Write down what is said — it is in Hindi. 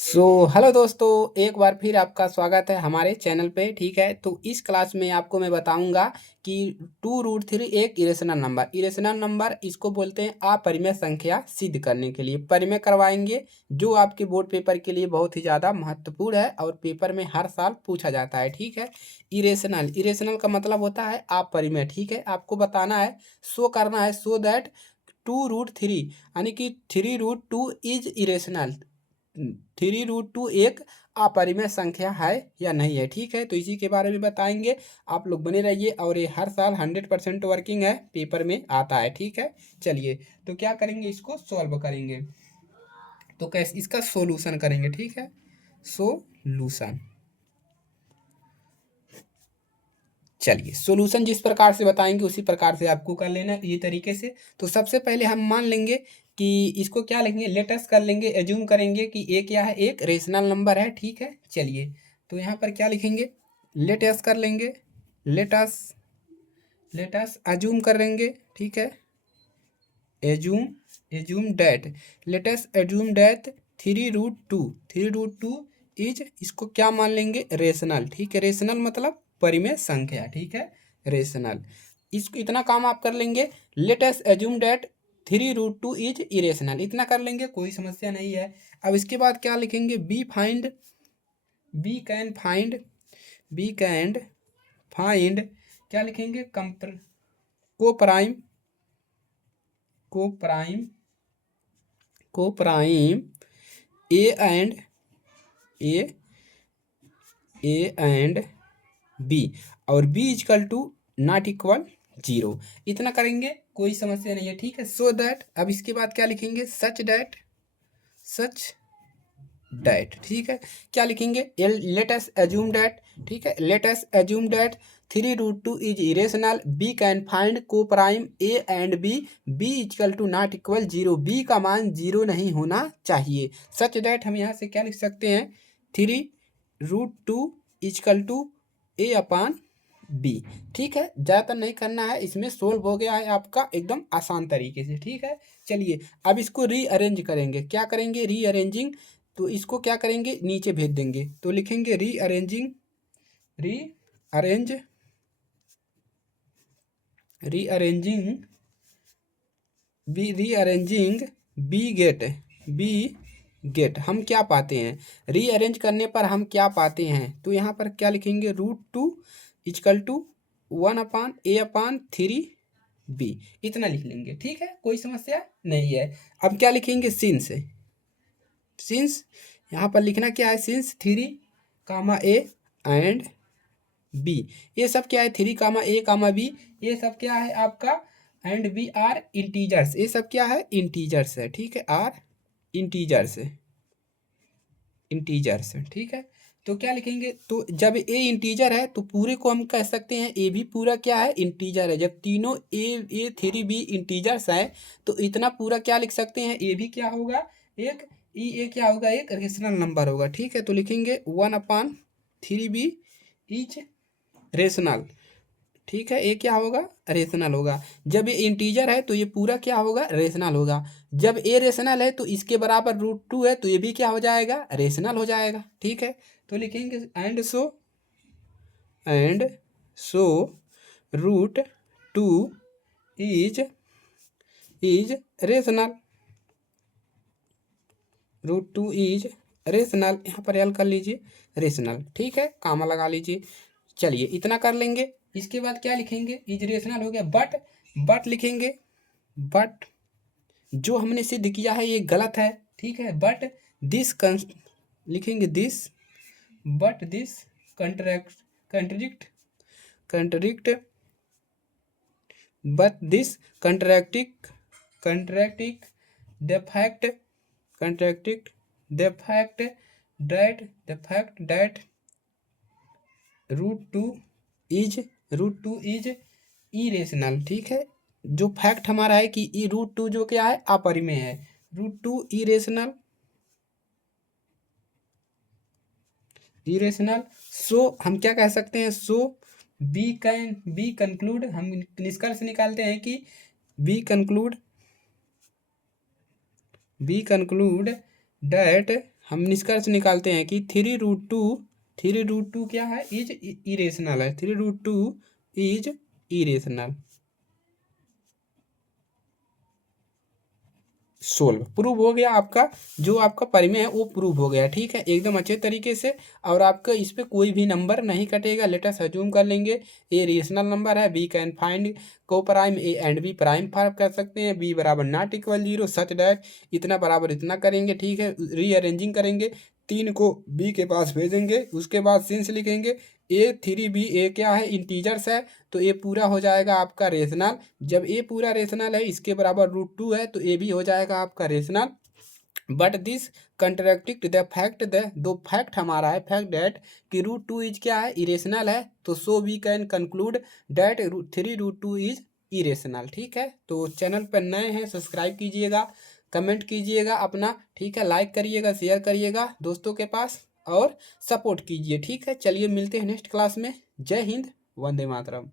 हेलो दोस्तों, एक बार फिर आपका स्वागत है हमारे चैनल पे। ठीक है, तो इस क्लास में आपको मैं बताऊंगा कि 2√3 एक इरेशनल नंबर इसको बोलते हैं अपरिमेय संख्या सिद्ध करने के लिए परिमेय करवाएंगे, जो आपके बोर्ड पेपर के लिए बहुत ही ज़्यादा महत्वपूर्ण है और पेपर में हर साल पूछा जाता है। ठीक है, इरेशनल का मतलब होता है अपरिमेय। ठीक है, आपको बताना है, शो करना है, शो दैट 2√3 यानी कि 3√2 इज इरेशनल। 3√2 एक अपरिमेय संख्या है या नहीं है। ठीक है, तो इसी के बारे में बताएंगे। आप लोग बने रहिए और ये हर साल 100% वर्किंग है, पेपर में आता है। ठीक है, चलिए तो क्या करेंगे, इसको सॉल्व करेंगे। तो कैसे इसका सॉल्यूशन करेंगे। ठीक है, सॉल्यूशन, चलिए सॉल्यूशन जिस प्रकार से बताएंगे उसी प्रकार से आपको कर लेना है ये तरीके से। तो सबसे पहले हम मान लेंगे कि इसको क्या लिखेंगे, लेटस कर लेंगे, एज्यूम करेंगे कि ए क्या है, एक रेशनल नंबर है। ठीक है, चलिए तो यहाँ पर क्या लिखेंगे, लेटस कर लेंगे, लेटस लेटस एज्यूम करेंगे। ठीक है, assume assume that, latus assume that 3√2 is, इसको क्या मान लेंगे, रेशनल। ठीक है, रेशनल मतलब परिमेय संख्या। ठीक है, रेशनल, इसको इतना काम आप कर लेंगे। Latus assume that 3√2 is irrational, इतना कर लेंगे, कोई समस्या नहीं है। अब इसके बाद क्या लिखेंगे, we can find we can find क्या लिखेंगे, कंपर coprime coprime coprime A and a and b, और b is equal to not equal 0, इतना करेंगे, कोई समस्या नहीं है। ठीक है, सो दैट, अब इसके बाद क्या लिखेंगे, सच डैट। ठीक है, क्या लिखेंगे, लेट अस एज्यूम डैट। ठीक है, let us assume that 3√2 is irrational, we can find coprime A and b equal to not equal 0, b का मान 0 नहीं होना चाहिए। सच डैट हम यहाँ से क्या लिख सकते हैं, 3√2 equal to A upon B. ठीक है, ज़्यादातर नहीं करना है, इसमें सोल्व हो गया है आपका एकदम आसान तरीके से। ठीक है, चलिए अब इसको रीअरेंज करेंगे, क्या करेंगे, रीअरेंजिंग। तो इसको क्या करेंगे, नीचे भेज देंगे, तो लिखेंगे rearrange rearranging rearranging B get हम क्या पाते हैं, रीअरेंज करने पर हम क्या पाते हैं। तो यहाँ पर क्या लिखेंगे, √2 इक्वल टू 1/a/3 बी, इतना लिख लेंगे। ठीक है, कोई समस्या नहीं है। अब क्या लिखेंगे, सिंस यहाँ पर लिखना क्या है, सिंस 3, a एंड बी, ये सब क्या है, 3, a, b, ये सब क्या है आपका, एंड बी आर इंटीजर्स, ये सब क्या है, इंटीजर्स है। ठीक है, आर इंटीजर्स है। ठीक है, तो क्या लिखेंगे, तो जब ए इंटीजर है तो पूरे को हम कह सकते हैं ए भी पूरा क्या है, इंटीजर है। जब तीनों ए 3b इंटीजर्स है तो इतना पूरा क्या लिख सकते हैं, ए भी क्या होगा, एक ए क्या होगा, एक रेशनल नंबर होगा। ठीक है, तो लिखेंगे 1/3b इज रेशनल। ठीक है, ये क्या होगा, रेशनल होगा। जब ये इंटीजर है तो ये पूरा क्या होगा, रेशनल होगा। जब ए रेशनल है तो इसके बराबर √2 है तो ये भी क्या हो जाएगा, रेशनल हो जाएगा। ठीक है, तो लिखेंगे and so √2 is rational, √2 is rational, यहाँ पर एल कर लीजिए, रेशनल। ठीक है, कामा लगा लीजिए। चलिए इतना कर लेंगे, इसके बाद क्या लिखेंगे, इज रेशनल हो गया, बट लिखेंगे, बट जो हमने सिद्ध किया है ये गलत है। ठीक है, बट दिस लिखेंगे this, but this contract contradict but this contradicts the fact contradicts the fact that √2 is irrational. ठीक है, जो फैक्ट हमारा है कि √2 जो क्या है, अपरिमेय है, √2 इरेशनल। सो हम क्या कह सकते हैं, सो बी कंक्लूड, हम निष्कर्ष निकालते हैं कि बी कंक्लूड डैट हम निष्कर्ष निकालते हैं कि थ्री रूट टू क्या है, इज इरेशनल है। Three root two is irrational. Solve prove हो गया आपका, जो आपका परिमेय है वो प्रूव हो गया, ठीक है, एकदम अच्छे तरीके से। और आपका इस पे कोई भी नंबर नहीं कटेगा। लेट अस अज्यूम कर लेंगे ए रेशनल नंबर है, B can find coprime A and B prime five कर सकते हैं, बी बराबर not equal zero such that इतना बराबर इतना करेंगे, ठीक है, रीअरेंजिंग करेंगे, 3 को बी के पास भेजेंगे, उसके बाद सिंस लिखेंगे। ए थ्री बी ए क्या है, इंटीजर्स है, तो ये पूरा हो जाएगा आपका रेशनल। जब ए पूरा रेशनल है, इसके बराबर रूट टू है, तो ये भी हो जाएगा आपका rational. But this contradicts the fact, the दो फैक्ट हमारा है, फैक्ट डेट कि रूट टू इज क्या है, इरेशनल है, तो so we can conclude that three root two is irrational, ठीक है। तो चैनल पर नए हैं, सब्सक्राइब कीजिएगा, कमेंट कीजिएगा अपना, ठीक है, लाइक करिएगा, शेयर करिएगा दोस्तों के पास, और सपोर्ट कीजिए, ठीक है। चलिए मिलते हैं नेक्स्ट क्लास में। जय हिंद, वंदे मातरम।